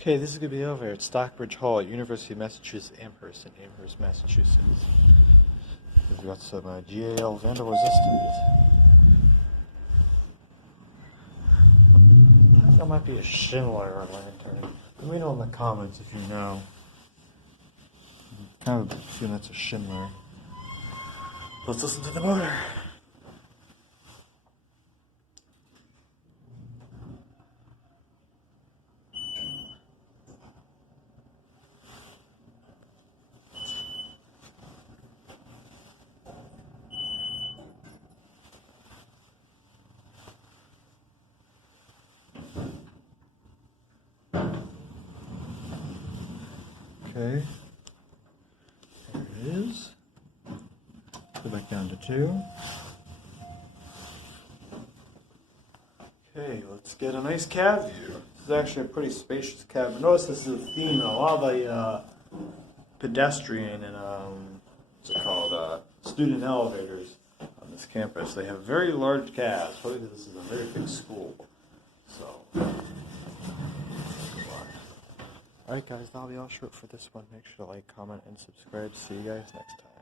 Okay, this is going to be over at Stockbridge Hall at University of Massachusetts, Amherst in Amherst, Massachusetts. We've got some GAL vandal resistance. I think that might be a Schindler lantern. Let me know in the comments if you know. Kind of assume that's a Schindler. Let's listen to the motor. Okay, there it is. Go back down to 2. Okay, let's get a nice cab view. This is actually a pretty spacious cab. Notice this is a theme. A lot of the pedestrian and what's it called? Student elevators on this campus. They have very large cabs. Probably because this is a very big school. So. Alright guys, that'll be all short for this one. Make sure to like, comment, and subscribe. See you guys next time.